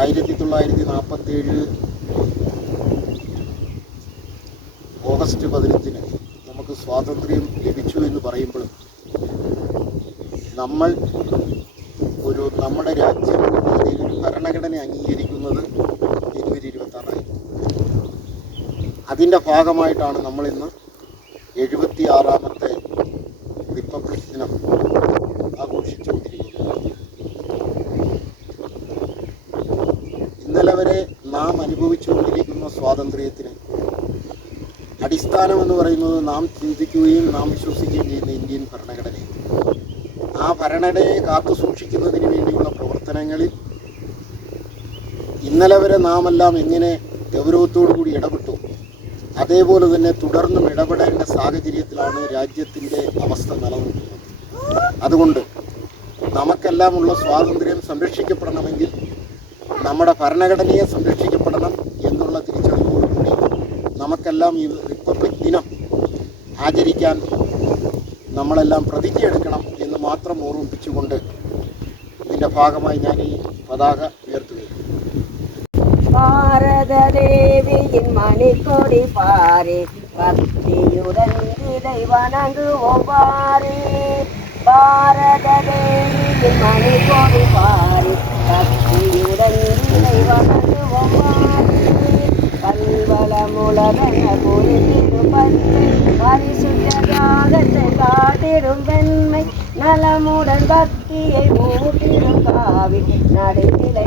ആയിരത്തി തൊള്ളായിരത്തി നാൽപ്പത്തി ഏഴ് ഓഗസ്റ്റ് പതിനഞ്ചിന് നമുക്ക് സ്വാതന്ത്ര്യം ലഭിച്ചു എന്ന് പറയുമ്പോഴും നമ്മൾ ഒരു നമ്മുടെ രാജ്യം എന്ന ഒരു ഭരണഘടന അംഗീകരിക്കുന്നത് ജനുവരി ഇരുപത്തി ആറായിരുന്നു അതിന്റെ ഭാഗമായിട്ടാണ് നമ്മളിന്ന് എഴുപത്തി ആറാമത്തെ റിപ്പബ്ലിക് ദിനം ആഘോഷിച്ചുകൊണ്ടിരിക്കുന്നത് ഇന്നലെ വരെ നാം അനുഭവിച്ചുകൊണ്ടിരിക്കുന്ന സ്വാതന്ത്ര്യത്തിന് അടിസ്ഥാനം എന്ന് പറയുന്നത് നാം ചിന്തിക്കുകയും നാം വിശ്വസിക്കുകയും ചെയ്യുന്ന ഇന്ത്യൻ ഭരണഘടനയെ ആ ഭരണഘടനയെ കാത്തു സൂക്ഷിക്കുന്നതിന് വേണ്ടിയുള്ള പ്രവർത്തനങ്ങളിൽ ഇന്നലെ വരെ നാം എല്ലാം എങ്ങനെ ഗൗരവത്തോടു കൂടി ഇടപെട്ടു അതേപോലെ തന്നെ തുടർന്നും ഇടപെടേണ്ട സാഹചര്യത്തിലാണ് രാജ്യത്തിന്റെ അവസ്ഥ നിലനിൽക്കുന്നത്. അതുകൊണ്ട് നമുക്കെല്ലാമുള്ള സ്വാതന്ത്ര്യം സംരക്ഷിക്കപ്പെടണമെങ്കിൽ നമ്മുടെ ഭരണഘടനയെ സംരക്ഷിക്കപ്പെടണം എന്നുള്ള തിരിച്ചറിവോടുകൂടി നമുക്കെല്ലാം ഈ റിപ്പബ്ലിക് ദിനം ആചരിക്കാൻ നമ്മളെല്ലാം പ്രതിജ്ഞ എടുക്കണം എന്ന് മാത്രം ഓർമ്മിപ്പിച്ചുകൊണ്ട് ഇതിന്റെ ഭാഗമായി ഞാൻ ഈ പതാക ഉയർത്തുകയും ഭാരതദേവിയൻ മണിക്കൊടി പാറി ഭക്തിയുടൻ ഇടை വണങ്ങുവോം പാറി ഭാരതദേവിയിൻ മണിക്കൊടി പാറി காத்திடும் வெண்மை நலமுடன் பக்தியை மூட்டிடும் காவி நடைத்திலை